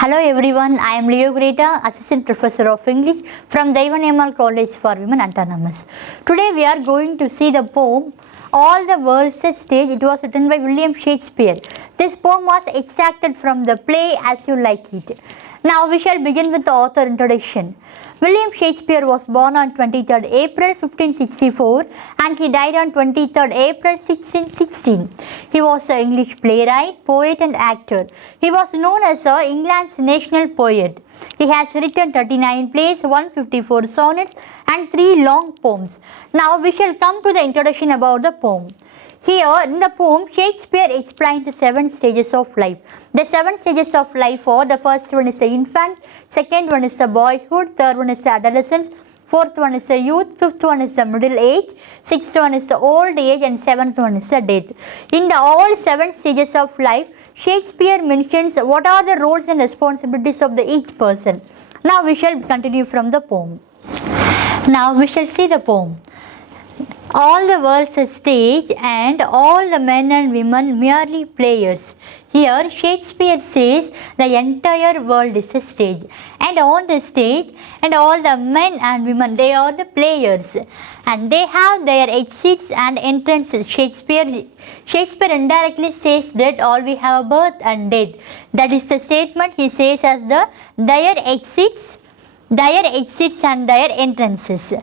Hello everyone, I am Leogreata, Assistant Professor of English from Theivanai Ammal College for Women Autonomous. Today we are going to see the poem All the World's a Stage. It was written by William Shakespeare. This poem was extracted from the play As You Like It. Now we shall begin with the author introduction. William Shakespeare was born on 23rd April 1564 and he died on 23rd April 1616. He was an English playwright, poet and actor. He was known as England's national poet. He has written 39 plays, 154 sonnets and 3 long poems. Now we shall come to the introduction about the poem. Here in the poem, Shakespeare explains the 7 stages of life. The 7 stages of life are: the first one is the infant, second one is the boyhood, third one is the adolescence, fourth one is the youth, fifth one is the middle age, sixth one is the old age and seventh one is the death. In the all 7 stages of life, Shakespeare mentions what are the roles and responsibilities of each person. Now we shall continue from the poem. Now we shall see the poem. All the world's a stage and all the men and women merely players. Here Shakespeare says the entire world is a stage, and on the stage and all the men and women, they are the players and they have their exits and entrances. Shakespeare indirectly says that all we have birth and death. That is the statement he says as their exits and their entrances.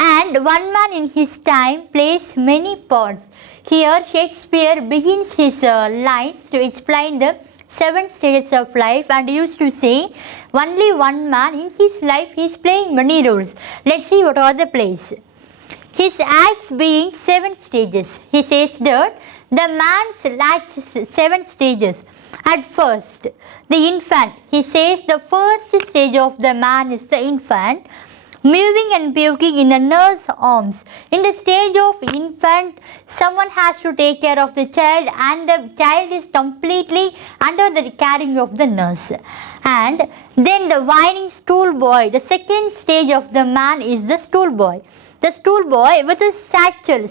And one man in his time plays many parts. Here Shakespeare begins his lines to explain the 7 stages of life and used to say only one man in his life is playing many roles. Let's see what are the plays. His acts being 7 stages. He says that the man's acts 7 stages. At first, the infant, he says the first stage of the man is the infant, moving and puking in the nurse's arms. In the stage of infant, someone has to take care of the child and the child is completely under the caring of the nurse. And then the whining stool boy, the second stage of the man is the stool boy. The stool boy with a satchel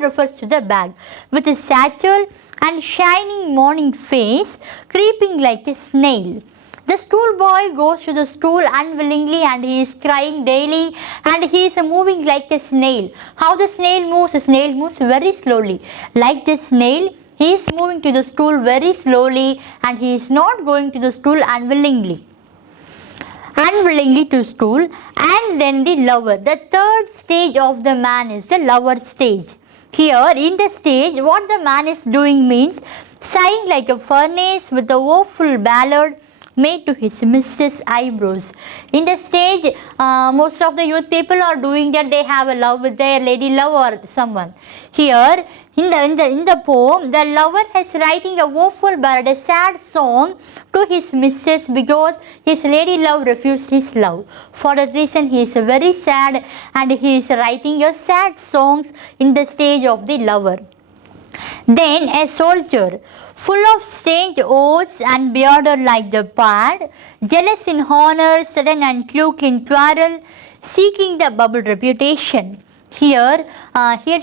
refers to the bag, with a satchel and shining morning face, creeping like a snail. The stool boy goes to the stool unwillingly and he is crying daily and he is moving like a snail. How the snail moves? The snail moves very slowly. Like the snail, he is moving to the stool very slowly and he is not going to the stool unwillingly to stool. And then the lover. The third stage of the man is the lover stage. Here in the stage, what the man is doing means sighing like a furnace with a woeful ballad made to his mistress' eyebrows. In the stage, most of the youth people are doing that, they have a love with their lady love or someone. Here in the poem, the lover is writing a woeful ballad, a sad song to his mistress because his lady love refused his love. For that reason he is very sad and he is writing a sad songs in the stage of the lover. Then a soldier, full of strange oaths and bearded like the pad, jealous in honor, sudden and cloak in quarrel, seeking the bubbled reputation. Here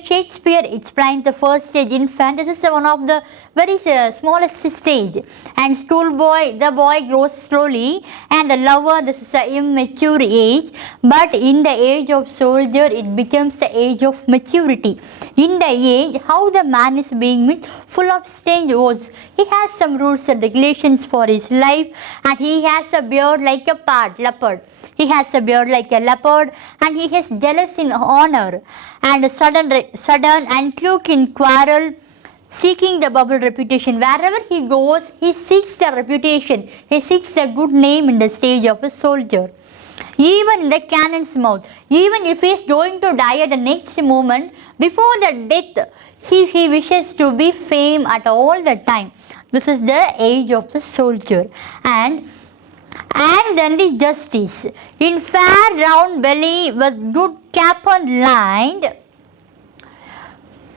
Shakespeare explains the first stage, infant. This is one of the very smallest stage. And stool boy, the boy grows slowly, and the lover, this is an immature age. But in the age of soldier, it becomes the age of maturity. In the age, how the man is being means full of strange oaths. He has some rules and regulations for his life, and he has a beard like a leopard. He has a beard like a leopard and he is jealous in honor and sudden and cloak in quarrel, seeking the bubble reputation. Wherever he goes, he seeks the reputation. He seeks a good name in the stage of a soldier. Even in the cannon's mouth, even if he is going to die at the next moment, before the death, he wishes to be fame at all the time. This is the age of the soldier. And then the justice, in fair round belly with good cap on lined,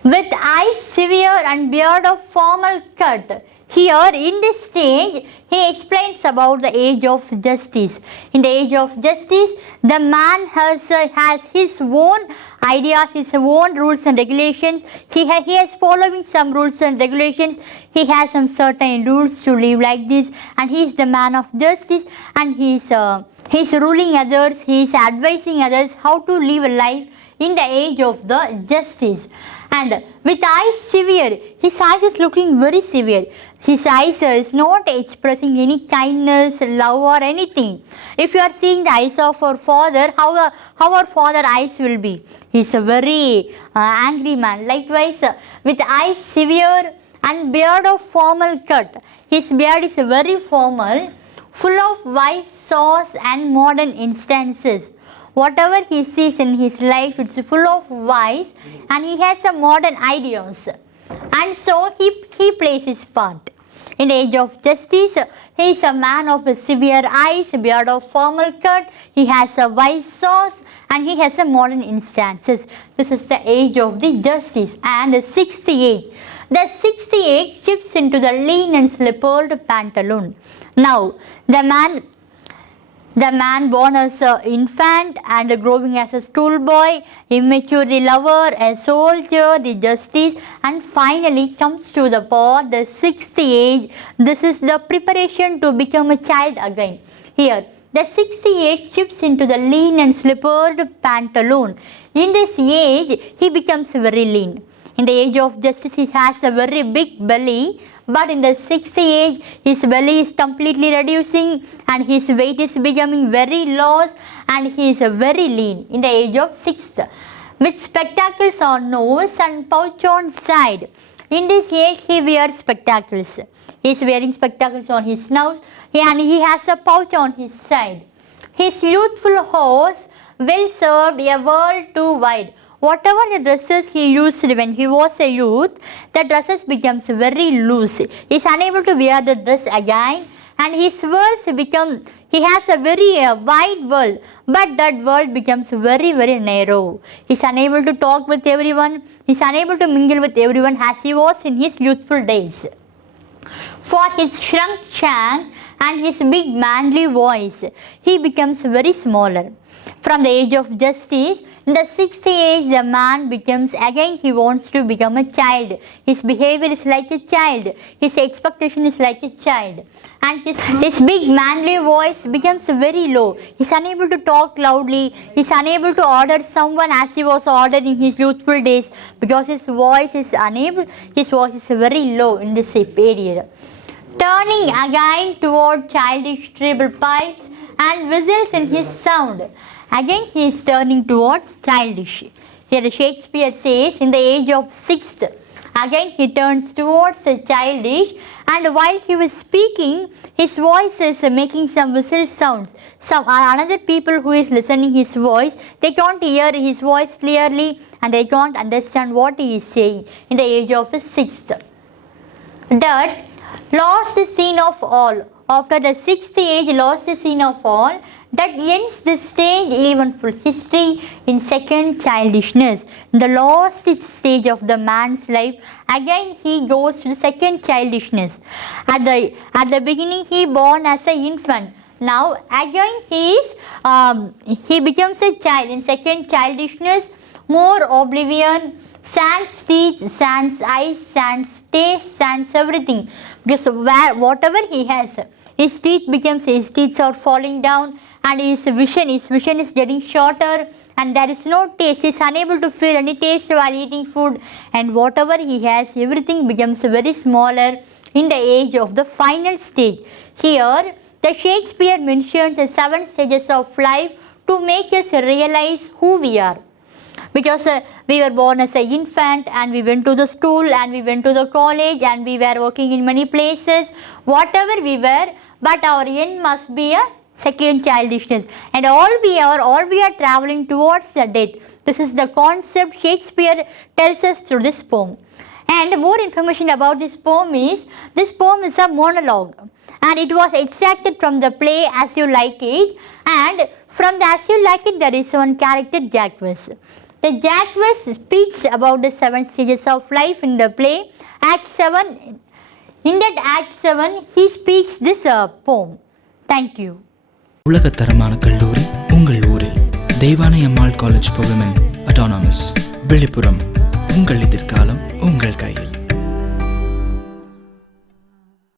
with eyes severe and beard of formal cut, Here in this stage, he explains about the age of justice. In the age of justice, the man has his own ideas, his own rules and regulations. He is following some rules and regulations. He has some certain rules to live like this, and he is the man of justice, and he is ruling others, he is advising others how to live a life in the age of the justice. And with eyes severe, his eyes is looking very severe. His eyes is not expressing any kindness, love or anything. If you are seeing the eyes of our father, how our father eyes will be? He is a very angry man. Likewise, with eyes severe and beard of formal cut. His beard is very formal, full of wise saws and modern instances. Whatever he sees in his life, it's full of wise, and he has some modern ideas. And so he plays his part. In the age of justice, he is a man of severe eyes, beard of formal cut, he has a wise saws, and he has a modern instances. This is the age of the justice. And the sixth age. The sixth age chips into the lean and slippered pantaloon. Now, the man born as an infant and growing as a schoolboy, immature the lover, a soldier, the justice, and finally comes to the part, the sixth age. This is the preparation to become a child again. Here, the sixth age chips into the lean and slippered pantaloon. In this age, he becomes very lean. In the age of justice, he has a very big belly. But in the sixth age, his belly is completely reducing and his weight is becoming very lost and he is very lean in the age of sixth. With spectacles on nose and pouch on side. In this age, he wears spectacles. He is wearing spectacles on his nose and he has a pouch on his side. His youthful horse well served, a world too wide. Whatever the dresses he used when he was a youth, the dresses becomes very loose. He is unable to wear the dress again and his worlds become, he has a very wide world, but that world becomes very, very narrow. He is unable to talk with everyone, he is unable to mingle with everyone as he was in his youthful days. For his shrunk shank and his big manly voice, he becomes very smaller. From the age of justice, in the sixth age, the man becomes, again he wants to become a child. His behavior is like a child. His expectation is like a child. And his big manly voice becomes very low. He is unable to talk loudly. He is unable to order someone as he was ordered in his youthful days because his voice is very low in this period. Turning again toward childish treble pipes and whistles in his sound. Again he is turning towards childish. Here Shakespeare says in the age of sixth, again he turns towards childish, and while he was speaking, his voice is making some whistle sounds. Some another people who is listening his voice, they can't hear his voice clearly and they can't understand what he is saying in the age of the sixth. That lost the scene of all. After the sixth age, lost the scene of all. That ends the stage eventful history in second childishness. In the last stage of the man's life, again he goes to the second childishness. At the beginning he born as an infant. Now again he becomes a child in second childishness. More oblivion, sans teeth, sans eyes, sans taste, sans everything. Because whatever he has, his teeth are falling down and his vision is getting shorter and there is no taste. He is unable to feel any taste while eating food, and whatever he has, everything becomes very smaller in the age of the final stage. Here, the Shakespeare mentions the 7 stages of life to make us realize who we are. Because we were born as an infant and we went to the school and we went to the college and we were working in many places, whatever we were, but our end must be a second childishness, and all we are traveling towards the death. This is the concept Shakespeare tells us through this poem. And more information about this poem is a monologue and it was extracted from the play As You Like It, and from the As You Like It there is one character, Jaques. The Jaques speaks about the 7 stages of life in the play. Act 7, In that Act 7, he speaks this poem. Thank you. உலகத்தரமான கல்லூரி உங்கள் ஊரில். Deivanai Ammal college for women, autonomous, Villupuram. உங்கள் எதிர்காலம் உங்கள் கையில்.